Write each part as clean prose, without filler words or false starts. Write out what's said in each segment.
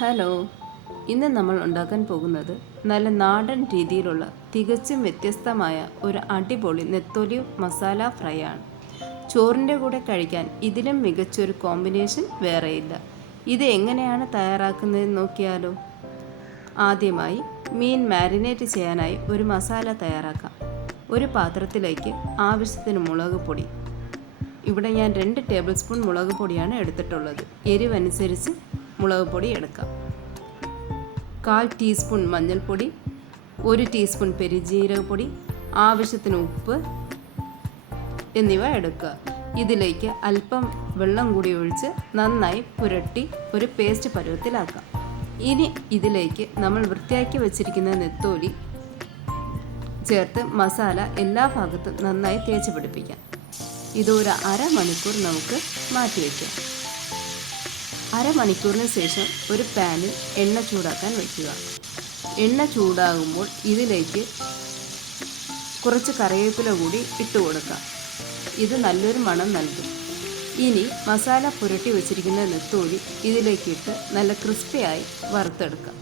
Hello, ഇന്ന് നമ്മൾ ഉണ്ടാക്കാൻ പോകുന്നത് നല്ല നാടൻ രീതിയിലുള്ള തികച്ചും വ്യത്യസ്തമായ ഒരു അടിപൊളി നെത്തോലി മസാല ഫ്രൈ ആണ്. ചോറിൻ്റെ കൂടെ കഴിക്കാൻ ഇതിലും മികച്ചൊരു കോമ്പിനേഷൻ വേറെയില്ല. ഇത് എങ്ങനെയാണ് തയ്യാറാക്കുന്നതെന്ന് നോക്കിയാലോ. ആദ്യമായി മീൻ മാരിനേറ്റ് ചെയ്യാനായി ഒരു മസാല തയ്യാറാക്കാം. ഒരു പാത്രത്തിലേക്ക് ആവശ്യത്തിന് മുളക് പൊടി. ഇവിടെ ഞാൻ 2 ടേബിൾ സ്പൂൺ മുളക് പൊടിയാണ് എടുത്തിട്ടുള്ളത്. എരിവനുസരിച്ച് മുളക് പൊടി എടുക്കാം. 1/4 ടീസ്പൂൺ മഞ്ഞൾപ്പൊടി, 1 ടീസ്പൂൺ പെരുംജീരകപ്പൊടി, ആവശ്യത്തിന് ഉപ്പ് എന്നിവ എടുക്കുക. ഇതിലേക്ക് അല്പം വെള്ളം കൂടി ഒഴിച്ച് നന്നായി പുരട്ടി ഒരു പേസ്റ്റ് പരുവത്തിലാക്കാം. ഇനി ഇതിലേക്ക് നമ്മൾ വൃത്തിയാക്കി വച്ചിരിക്കുന്ന നെത്തോലി ചേർത്ത് മസാല എല്ലാ ഭാഗത്തും നന്നായി തേച്ച് പിടിപ്പിക്കാം. ഇതൊരു അരമണിക്കൂർ നമുക്ക് മാറ്റിവെക്കാം. അരമണിക്കൂറിന് ശേഷം ഒരു പാനിൽ എണ്ണ ചൂടാക്കാൻ വയ്ക്കുക. എണ്ണ ചൂടാകുമ്പോൾ ഇതിലേക്ക് കുറച്ച് കറിവേപ്പില കൂടി ഇട്ട് കൊടുക്കാം. ഇത് നല്ലൊരു മണം നൽകും. ഇനി മസാല പുരട്ടി വെച്ചിരിക്കുന്ന നെത്തോലി ഇതിലേക്കിട്ട് നല്ല ക്രിസ്പിയായി വറുത്തെടുക്കാം.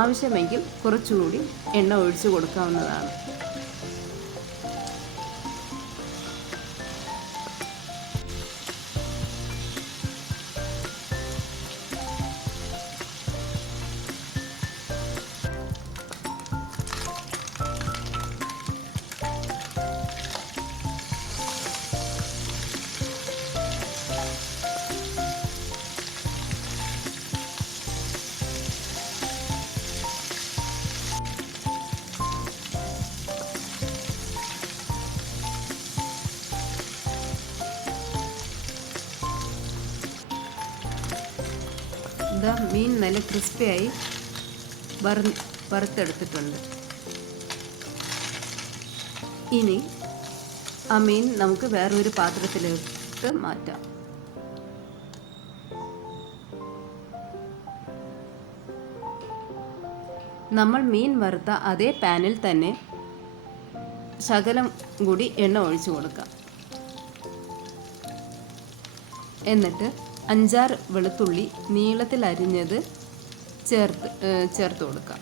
ആവശ്യമെങ്കിൽ കുറച്ചുകൂടി എണ്ണ ഒഴിച്ചു കൊടുക്കാവുന്നതാണ്. ഇതാ മീൻ നല്ല ക്രിസ്പിയായി വറുത്തെടുത്തിട്ടുണ്ട്. ഇനി ആ മീൻ നമുക്ക് വേറൊരു പാത്രത്തിലേക്ക് മാറ്റാം. നമ്മൾ മീൻ വറുത്ത അതേ പാനിൽ തന്നെ ശകലം കൂടി എണ്ണ ഒഴിച്ചു കൊടുക്കാം. എന്നിട്ട് 5-6 വെളുത്തുള്ളി നീളത്തിൽ അരിഞ്ഞത് ചേർത്ത് കൊടുക്കാം.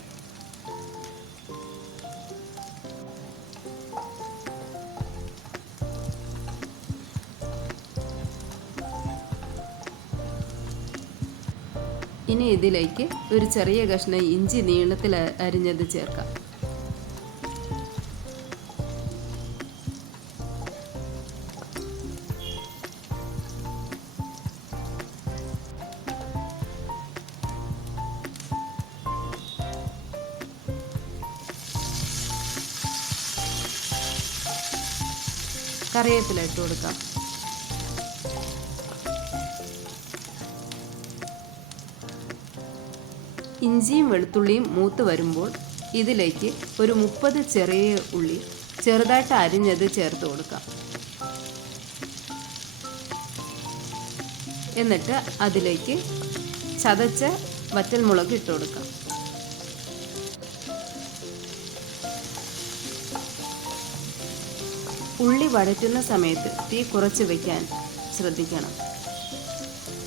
ഇനി ഇതിലേക്ക് ഒരു ചെറിയ കഷ്ണം ഇഞ്ചി നീളത്തിൽ അരിഞ്ഞത് ചേർക്കാം. കറിവേപ്പില ഇട്ട് കൊടുക്കാം. ഇഞ്ചിയും വെളുത്തുള്ളിയും മൂത്ത് വരുമ്പോൾ ഇതിലേക്ക് ഒരു 30 ചെറിയ ഉള്ളി ചെറുതായിട്ട് അരിഞ്ഞത് ചേർത്ത് കൊടുക്കാം. എന്നിട്ട് അതിലേക്ക് ചതച്ച വറ്റൽമുളക് ഇട്ട് കൊടുക്കാം. ഉള്ളി വഴറ്റുന്ന സമയത്ത് തീ കുറച്ച് വയ്ക്കാൻ ശ്രദ്ധിക്കണം.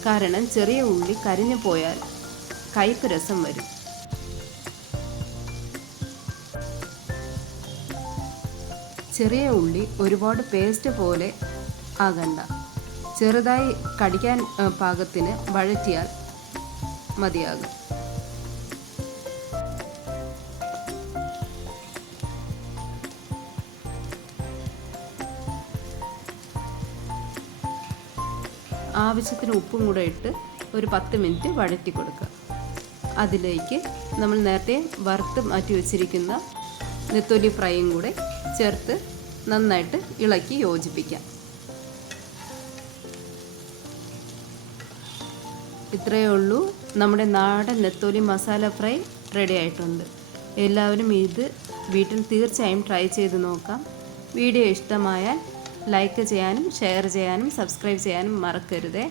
കാരണം ചെറിയ ഉള്ളി കരിഞ്ഞു പോയാൽ കയ്പ്പ് രസം വരും. ചെറിയ ഉള്ളി ഒരുപാട് പേസ്റ്റ് പോലെ ആകണ്ട. ചെറുതായി കടിക്കാൻ പാകത്തിന് വഴറ്റിയാൽ മതിയാകും. ആവശ്യത്തിന് ഉപ്പും കൂടെ ഇട്ട് ഒരു 10 മിനിറ്റ് വഴറ്റി കൊടുക്കുക. അതിലേക്ക് നമ്മൾ നേരത്തെ വറുത്ത് മാറ്റി വെച്ചിരിക്കുന്ന നെത്തോലി ഫ്രൈയും കൂടെ ചേർത്ത് നന്നായിട്ട് ഇളക്കി യോജിപ്പിക്കാം. ഇത്രയേ ഉള്ളൂ, നമ്മുടെ നാടൻ നെത്തോലി മസാല ഫ്രൈ റെഡി ആയിട്ടുണ്ട്. എല്ലാവരും ഇത് വീട്ടിൽ തീർച്ചയായും ട്രൈ ചെയ്ത് നോക്കാം. വീഡിയോ ഇഷ്ടമായാൽ ലൈക്ക് ചെയ്യാനും ഷെയർ ചെയ്യാനും സബ്സ്ക്രൈബ് ചെയ്യാനും മറക്കരുതേ.